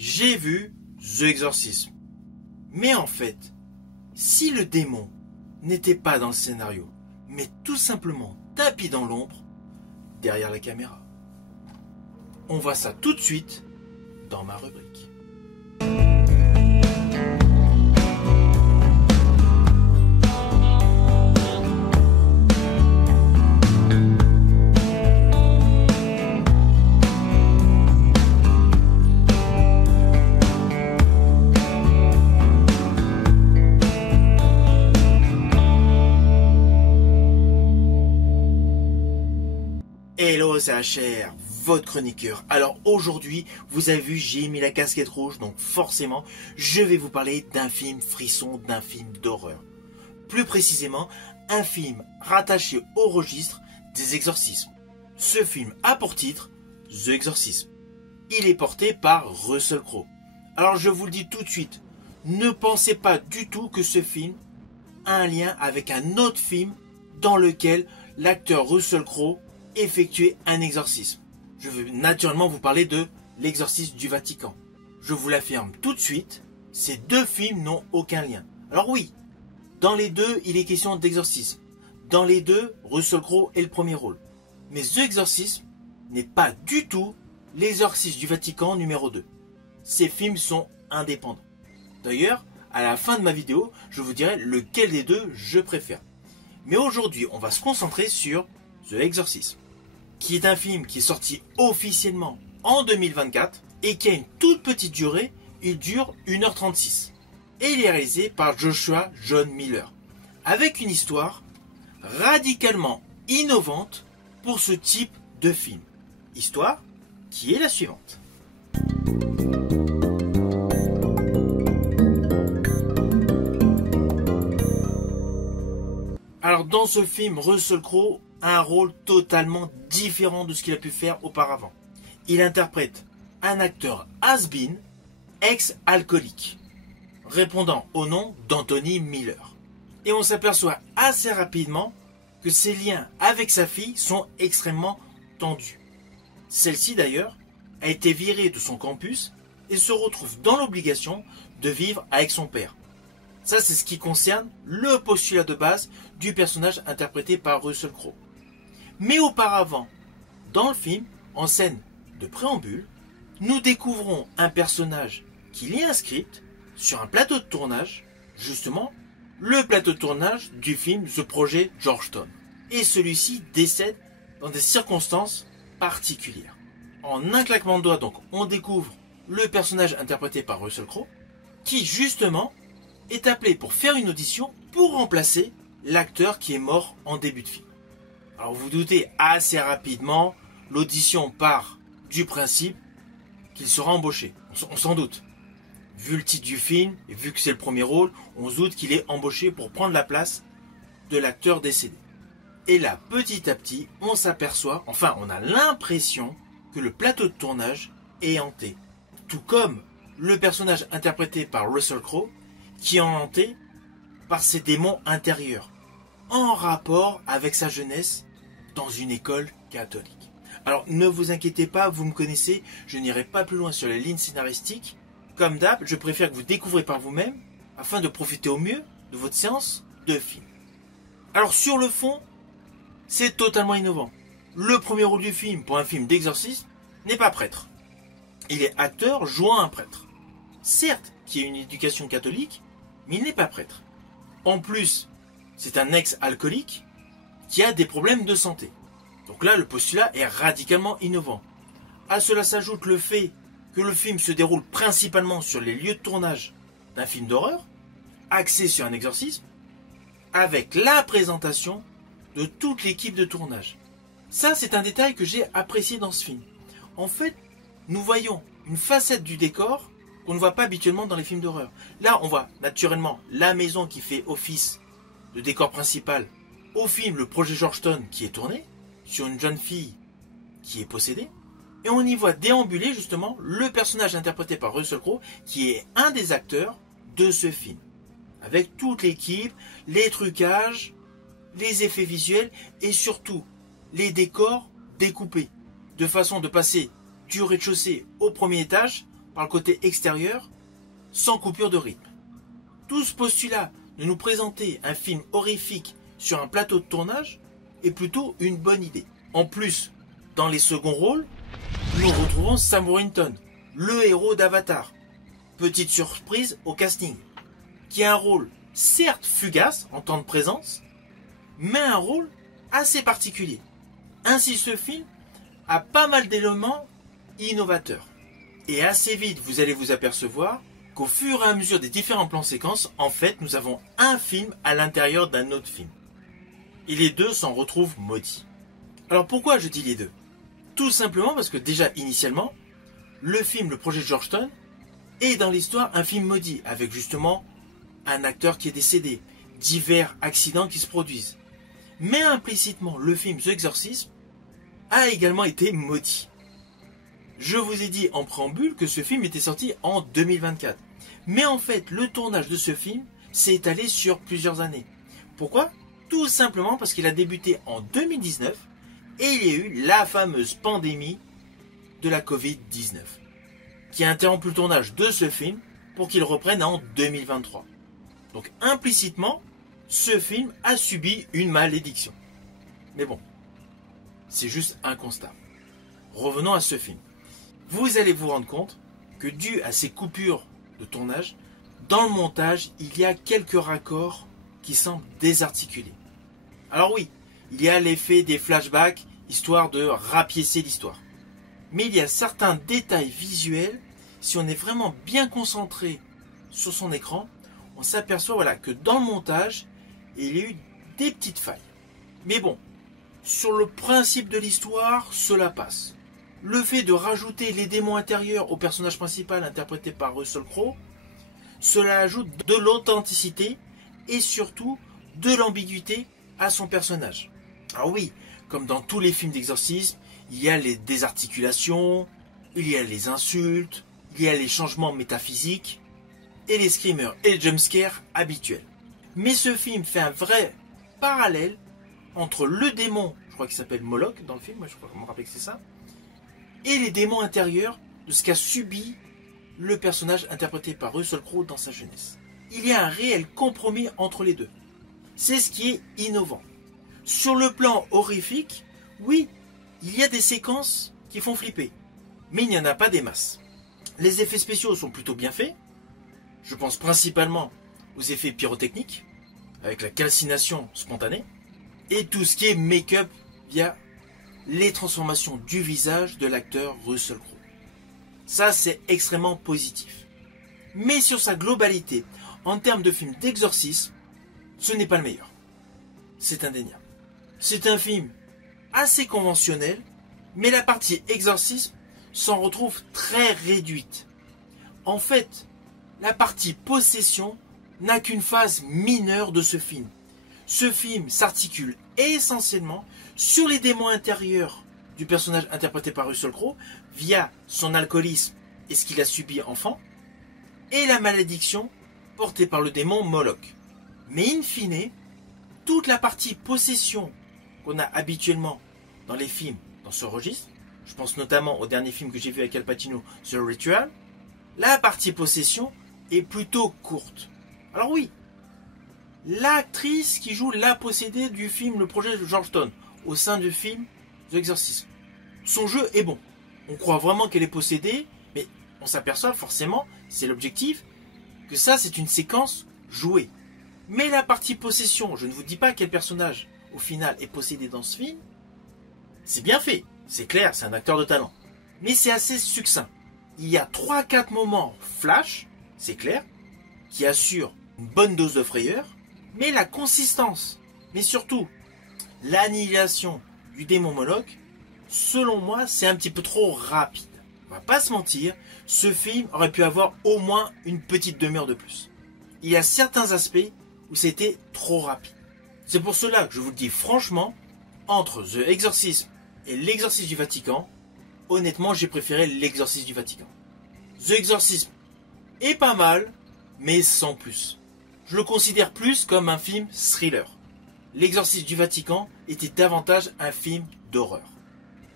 J'ai vu The Exorcism. Mais en fait, si le démon n'était pas dans le scénario, mais tout simplement tapis dans l'ombre, derrière la caméra. On voit ça tout de suite dans ma rubrique. Hello, c'est HR, votre chroniqueur. Alors aujourd'hui, vous avez vu, j'ai mis la casquette rouge, donc forcément, je vais vous parler d'un film frisson, d'un film d'horreur. Plus précisément, un film rattaché au registre des exorcismes. Ce film a pour titre The Exorcism. Il est porté par Russell Crowe. Alors je vous le dis tout de suite, ne pensez pas du tout que ce film a un lien avec un autre film dans lequel l'acteur Russell Crowe effectuer un exorcisme. Je veux naturellement vous parler de l'exorcisme du Vatican. Je vous l'affirme tout de suite, ces deux films n'ont aucun lien. Alors oui, dans les deux, il est question d'exorcisme. Dans les deux, Russell Crowe est le premier rôle. Mais The Exorcism n'est pas du tout l'exorcisme du Vatican numéro 2. Ces films sont indépendants. D'ailleurs, à la fin de ma vidéo, je vous dirai lequel des deux je préfère. Mais aujourd'hui, on va se concentrer sur The Exorcism, qui est un film qui est sorti officiellement en 2024 et qui a une toute petite durée, il dure 1h36. Et il est réalisé par Joshua John Miller, avec une histoire radicalement innovante pour ce type de film. Histoire qui est la suivante. Alors dans ce film, Russell Crowe a un rôle totalement différent de ce qu'il a pu faire auparavant. Il interprète un acteur has-been, ex-alcoolique, répondant au nom d'Anthony Miller. Et on s'aperçoit assez rapidement que ses liens avec sa fille sont extrêmement tendus. Celle-ci d'ailleurs a été virée de son campus et se retrouve dans l'obligation de vivre avec son père. Ça, c'est ce qui concerne le postulat de base du personnage interprété par Russell Crowe. Mais auparavant, dans le film, en scène de préambule, nous découvrons un personnage qui lit un script sur un plateau de tournage, justement, le plateau de tournage du film The Project Georgetown. Et celui-ci décède dans des circonstances particulières. En un claquement de doigts, donc, on découvre le personnage interprété par Russell Crowe, qui, justement, est appelé pour faire une audition pour remplacer l'acteur qui est mort en début de film. Alors vous doutez assez rapidement, l'audition part du principe qu'il sera embauché. On s'en doute. Vu le titre du film et vu que c'est le premier rôle, on se doute qu'il est embauché pour prendre la place de l'acteur décédé. Et là, petit à petit, on s'aperçoit, enfin on a l'impression que le plateau de tournage est hanté. Tout comme le personnage interprété par Russell Crowe, qui est hanté par ses démons intérieurs, en rapport avec sa jeunesse dans une école catholique. Alors ne vous inquiétez pas, vous me connaissez, je n'irai pas plus loin sur les lignes scénaristiques. Comme d'hab, je préfère que vous découvrez par vous-même, afin de profiter au mieux de votre séance de film. Alors sur le fond, c'est totalement innovant. Le premier rôle du film pour un film d'exorcisme n'est pas prêtre. Il est acteur jouant un prêtre. Certes, qui a une éducation catholique, mais il n'est pas prêtre. En plus, c'est un ex-alcoolique qui a des problèmes de santé. Donc là, le postulat est radicalement innovant. À cela s'ajoute le fait que le film se déroule principalement sur les lieux de tournage d'un film d'horreur, axé sur un exorcisme, avec la présentation de toute l'équipe de tournage. Ça, c'est un détail que j'ai apprécié dans ce film. En fait, nous voyons une facette du décor qu'on ne voit pas habituellement dans les films d'horreur. Là, on voit naturellement la maison qui fait office de décor principal au film Le Projet Georgetown qui est tourné sur une jeune fille qui est possédée. Et on y voit déambuler justement le personnage interprété par Russell Crowe qui est un des acteurs de ce film. Avec toute l'équipe, les trucages, les effets visuels et surtout les décors découpés. De façon de passer du rez-de-chaussée au premier étage par le côté extérieur, sans coupure de rythme. Tout ce postulat de nous présenter un film horrifique sur un plateau de tournage est plutôt une bonne idée. En plus, dans les seconds rôles, nous retrouvons Sam Worthington, le héros d'Avatar. Petite surprise au casting, qui a un rôle certes fugace en temps de présence, mais un rôle assez particulier. Ainsi, ce film a pas mal d'éléments innovateurs. Et assez vite, vous allez vous apercevoir qu'au fur et à mesure des différents plans séquences, en fait, nous avons un film à l'intérieur d'un autre film. Et les deux s'en retrouvent maudits. Alors pourquoi je dis les deux? Tout simplement parce que déjà, initialement, le film Le Projet de Georgetown est dans l'histoire un film maudit, avec justement un acteur qui est décédé, divers accidents qui se produisent. Mais implicitement, le film The Exorcist a également été maudit. Je vous ai dit en préambule que ce film était sorti en 2024. Mais en fait, le tournage de ce film s'est étalé sur plusieurs années. Pourquoi? Tout simplement parce qu'il a débuté en 2019 et il y a eu la fameuse pandémie de la Covid-19 qui a interrompu le tournage de ce film pour qu'il reprenne en 2023. Donc implicitement, ce film a subi une malédiction. Mais bon, c'est juste un constat. Revenons à ce film. Vous allez vous rendre compte que dû à ces coupures de tournage, dans le montage, il y a quelques raccords qui semblent désarticulés. Alors oui, il y a l'effet des flashbacks, histoire de rapiécer l'histoire. Mais il y a certains détails visuels, si on est vraiment bien concentré sur son écran, on s'aperçoit que dans le montage, il y a eu des petites failles. Mais bon, sur le principe de l'histoire, cela passe. Le fait de rajouter les démons intérieurs au personnage principal interprété par Russell Crowe, cela ajoute de l'authenticité et surtout de l'ambiguïté à son personnage. Alors oui, comme dans tous les films d'exorcisme, il y a les désarticulations, il y a les insultes, il y a les changements métaphysiques et les screamers et les jumpscares habituels. Mais ce film fait un vrai parallèle entre le démon, je crois qu'il s'appelle Moloch dans le film, je crois qu'on me rappelle que c'est ça, et les démons intérieurs de ce qu'a subi le personnage interprété par Russell Crowe dans sa jeunesse. Il y a un réel compromis entre les deux. C'est ce qui est innovant. Sur le plan horrifique, oui, il y a des séquences qui font flipper, mais il n'y en a pas des masses. Les effets spéciaux sont plutôt bien faits. Je pense principalement aux effets pyrotechniques, avec la calcination spontanée, et tout ce qui est make-up via les transformations du visage de l'acteur Russell Crowe. Ça, c'est extrêmement positif. Mais sur sa globalité, en termes de film d'exorcisme, ce n'est pas le meilleur. C'est indéniable. C'est un film assez conventionnel, mais la partie exorcisme s'en retrouve très réduite. En fait, la partie possession n'a qu'une phase mineure de ce film. Ce film s'articule essentiellement sur les démons intérieurs du personnage interprété par Russell Crowe via son alcoolisme et ce qu'il a subi enfant, et la malédiction portée par le démon Moloch. Mais in fine, toute la partie possession qu'on a habituellement dans les films dans ce registre, je pense notamment au dernier film que j'ai vu avec Al Pacino, The Ritual, la partie possession est plutôt courte. Alors oui, l'actrice qui joue la possédée du film Le Projet de Georgetown au sein du film The Exorcist, son jeu est bon. On croit vraiment qu'elle est possédée, mais on s'aperçoit forcément, c'est l'objectif, que ça c'est une séquence jouée. Mais la partie possession, je ne vous dis pas quel personnage au final est possédé dans ce film, c'est bien fait, c'est clair, c'est un acteur de talent. Mais c'est assez succinct. Il y a 3-4 moments flash, c'est clair, qui assurent une bonne dose de frayeur, mais la consistance, mais surtout l'annihilation du démon Moloch, selon moi, c'est un petit peu trop rapide. On va pas se mentir, ce film aurait pu avoir au moins une petite demi-heure de plus. Il y a certains aspects où c'était trop rapide. C'est pour cela que je vous le dis franchement, entre The Exorcism et l'Exorcisme du Vatican, honnêtement, j'ai préféré l'Exorcisme du Vatican. The Exorcism est pas mal, mais sans plus. Je le considère plus comme un film thriller. L'Exorcisme du Vatican était davantage un film d'horreur.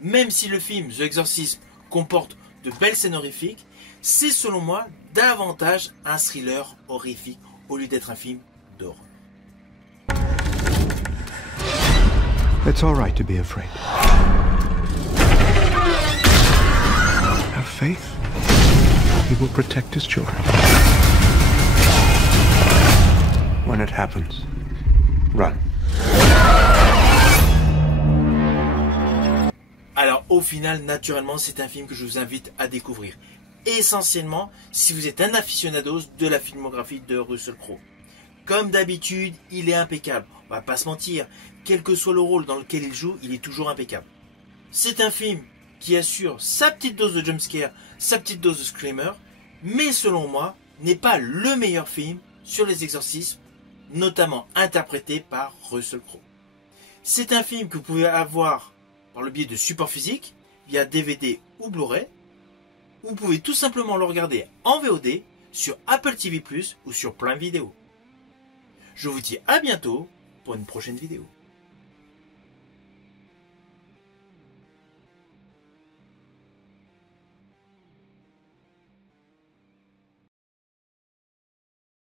Même si le film The Exorcism comporte de belles scènes horrifiques, C'est selon moi davantage un thriller horrifique au lieu d'être un film d'horreur. It's all right to be afraid. Have faith. He will protect his children. When it happens, run. Alors au final, naturellement, c'est un film que je vous invite à découvrir. Essentiellement, si vous êtes un aficionado de la filmographie de Russell Crowe. Comme d'habitude, il est impeccable. On va pas se mentir, quel que soit le rôle dans lequel il joue, il est toujours impeccable. C'est un film qui assure sa petite dose de jumpscare, sa petite dose de screamer, mais selon moi, n'est pas le meilleur film sur les exorcismes, notamment interprété par Russell Crowe. C'est un film que vous pouvez avoir par le biais de supports physiques, via DVD ou Blu-ray. Vous pouvez tout simplement le regarder en VOD sur Apple TV+, ou sur Prime Video. Je vous dis à bientôt pour une prochaine vidéo.